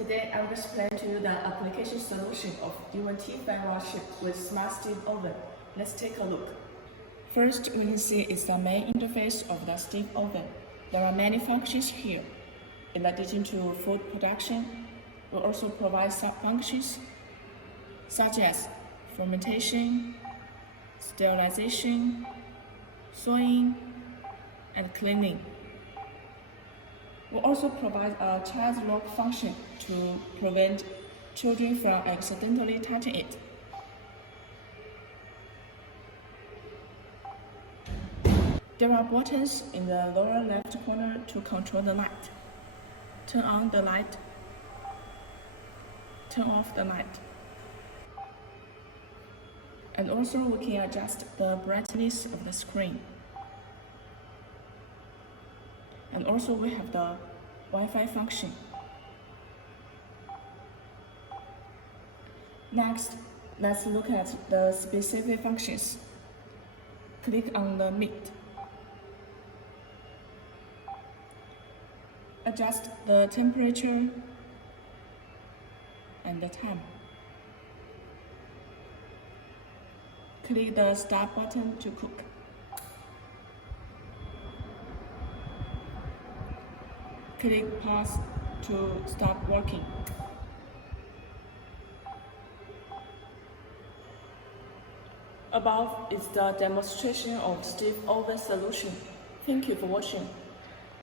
Today I will explain to you the application solution of DWIN Steam firewall chip with Smart Steam Oven. Let's take a look. First, we can see is the main interface of the steam oven. There are many functions here. In addition to food production, we also provide sub-functions such as fermentation, sterilization, thawing, and cleaning. We also provide a child lock function to prevent children from accidentally touching it. There are buttons in the lower left corner to control the light. Turn on the light, turn off the light. And also we can adjust the brightness of the screen. And also we have the Wi-Fi function. Next, let's look at the specific functions. Click on the meat. Adjust the temperature and the time. Click the start button to cook. Click pause to stop working. Above is the demonstration of Steam Oven solution. Thank you for watching.